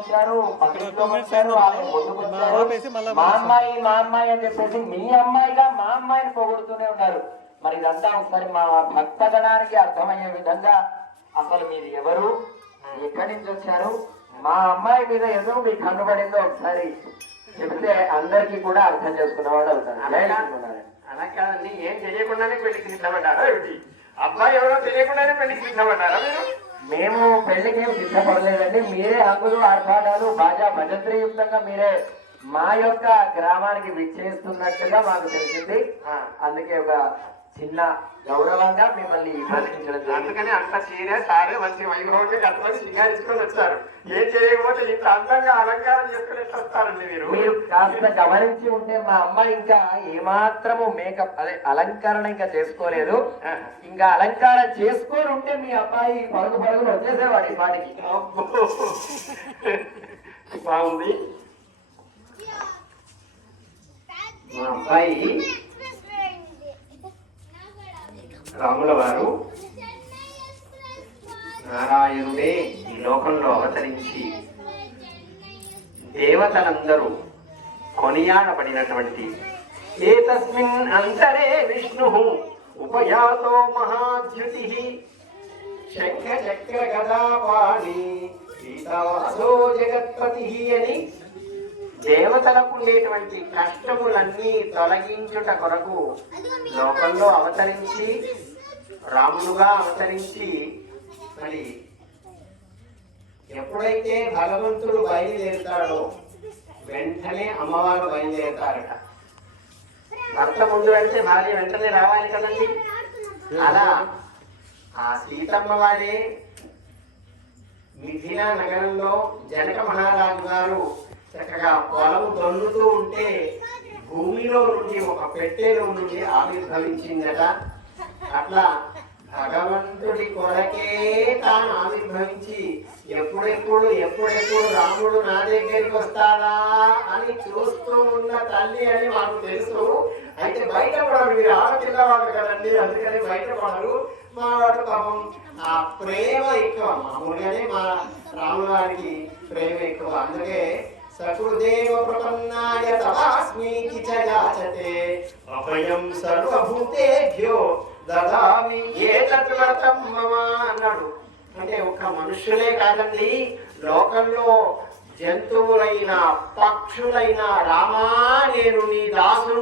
వచ్చారు, పక్కన వచ్చారు, ఆమె ముందుకు వచ్చారు. మా అమ్మాయి అని చెప్పేసి మీ అమ్మాయిగా మా అమ్మాయిని పొగుడుతూనే ఉన్నారు. మరి ఇదంతా ఒకసారి మా భక్తగణానికి అర్థమయ్యే విధంగా అసలు మీరు ఎవరు, ఎక్కడి నుంచి వచ్చారు, మా అమ్మాయి మీద ఎందుకు మీకు కనబడిందో ఒకసారి చెప్తే అందరికీ కూడా అర్థం చేసుకున్న వాళ్ళు అవుతారు. అలా కాదండి, ఏం తెలియకుండానే పెళ్లికి సిద్ధపడ్డారా ఏమిటి? అబ్బాయి ఎవరో తెలియకుండానే పెళ్లికి సిద్ధపడ్డారా మీరు? మేము పెళ్లికి ఏం సిద్ధపడలేదండి. మీరే హంగులు ఆర్భాటాలు బాజా భజంత్రయుక్తంగా మీరే మా యొక్క గ్రామానికి విచ్చేస్తున్నట్టుగా మాకు తెలిసింది. అందుకే ఒక చిన్న గౌరవంగా మిమ్మల్ని పలికించడం. అందుకని అంత చీరే సారే మంచి వైభవంగా కట్టుకొని సింగారించుకొని వచ్చారు. ఏం చేయకపోతే ఇంత అందంగా అలంకారం చేసుకుని వస్తారండి మీరు. మీరు కాస్త గమనించి ఉంటే మా అమ్మాయి ఇంకా ఏమాత్రము మేకప్ అదే అలంకరణ ఇంకా చేసుకోలేదు. ఇంకా అలంకారం చేసుకొని ఉంటే మీ అబ్బాయి పరుగులు వచ్చేసేవాడు ఈ పాటికి. బాగుంది. మా అబ్బాయి రాముల వారు నారాయణుడే ఈ లోకంలో అవతరించి దేవతలందరూ కొనియాడబడినటువంటి ఏతస్మిన్ అంతరే విష్ణు ఉపయాతో మహాద్యుతి శంఖ చక్ర గదాపాణి సీతావాసో జగత్పతి అని దేవతలకు ఉండేటువంటి కష్టములన్నీ తొలగించుట కొరకు లోకంలో అవతరించి రాముడుగా అవతరించి మరి ఎప్పుడైతే భగవంతుడు బయలుదేరుతాడో వెంటనే అమ్మవారు బయలుదేరుతారట. భర్త ముందు వెళ్తే భార్య వెంటనే రావాలి కదండి. అలా ఆ సీతమ్మ వారే మిథిలా నగరంలో జనక మహారాజు గారు చక్కగా పొలం దొన్నుతూ ఉంటే భూమిలో నుండి ఒక పెట్టెలో నుండి ఆవిర్భవించిందట. అట్లా భగవంతుడి కొరకే తాను ఆవిర్భవించి ఎప్పుడెప్పుడు రాముడు నా దగ్గరికి వస్తాడా అని చూస్తూ ఉన్న తల్లి అని మాకు తెలుసు. అయితే బయట పడరు, మీరు ఆడపిల్లవాళ్ళు కదండి, అందుకని బయట పడరు. మా వాడు పాపం ఆ ప్రేమ ఎక్కువ, మామూలుగానే మా రాముల వారికి ప్రేమ ఎక్కువ. అందుకే సకృదేవ ప్రపన్నాయ తవాస్మీకి చ యాచతే అభయం సర్వభూతేభ్యో దదామి ఏతత్ వ్రతం మమ అన్నాడు. అంటే ఒక్క మనుష్యులే కాదండి, లోకంలో జంతువులైన పక్షులైన రామా నేను నీ దాసుడు